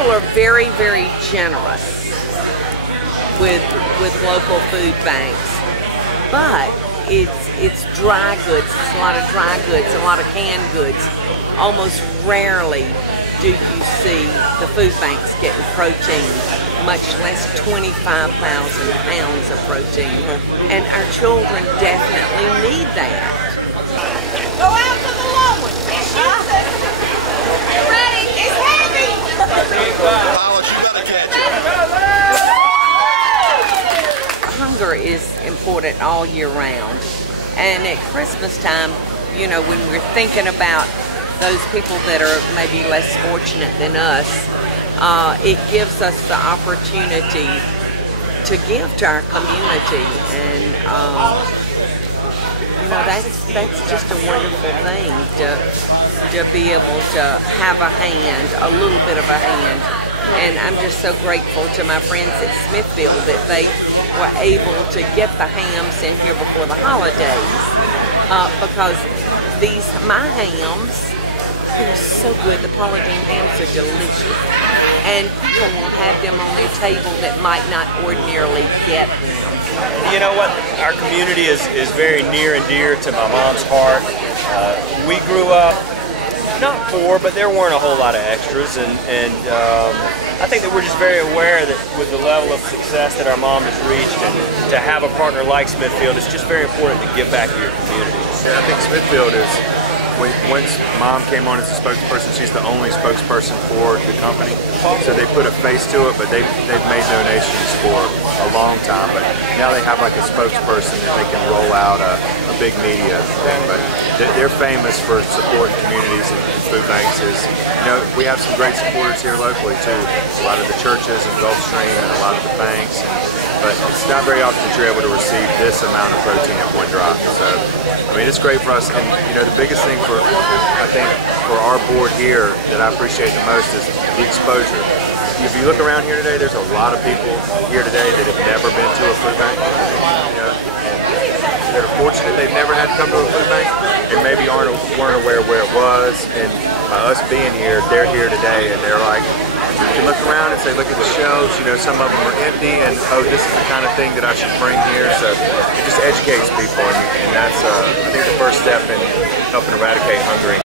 people are very, very generous with local food banks, but it's dry goods. It's a lot of dry goods, a lot of canned goods. Almost rarely do you see the food banks getting protein, much less 25,000 pounds of protein. And our children definitely need that. Go out to the long one. You ready? It's heavy. Hunger is important all year round. And at Christmas time, you know, when we're thinking about those people that are maybe less fortunate than us, it gives us the opportunity to give to our community, and you know, that's just a wonderful thing to be able to have a hand, a little bit of a hand. And I'm just so grateful to my friends at Smithfield that they were able to get the hams in here before the holidays, because my hams, they're so good. The Paula Deen hams are delicious, and people will have them on their table that might not ordinarily get them. You know what? Our community is very near and dear to my mom's heart. We grew up not poor, but there weren't a whole lot of extras, and I think that we're just very aware that with the level of success that our mom has reached, and to have a partner like Smithfield, it's just very important to give back to your community. Yeah, I think Smithfield is, once Mom came on as a spokesperson, she's the only spokesperson for the company. So they put a face to it, but they've made donations for a long time. But now they have like a spokesperson that they can roll out a big media thing. But they're famous for supporting communities and food banks. You know, we have some great supporters here locally too. A lot of the churches in Gulfstream and a lot of the banks. But it's not very often that you're able to receive this amount of protein at one drop. So, I mean, it's great for us. And, you know, the biggest thing I think for our board here that I appreciate the most is the exposure. If you look around here today, there's a lot of people here today that have never been to a food bank. You know, and they're fortunate they've never had to come to a food bank, and maybe weren't aware where it was. And by us being here, they're here today, and they're like, you can look around and say, look at the shelves, you know, some of them are empty, and oh, this is the kind of thing that I should bring here. So it just educates people, and that's, I think, the first step in helping eradicate hunger.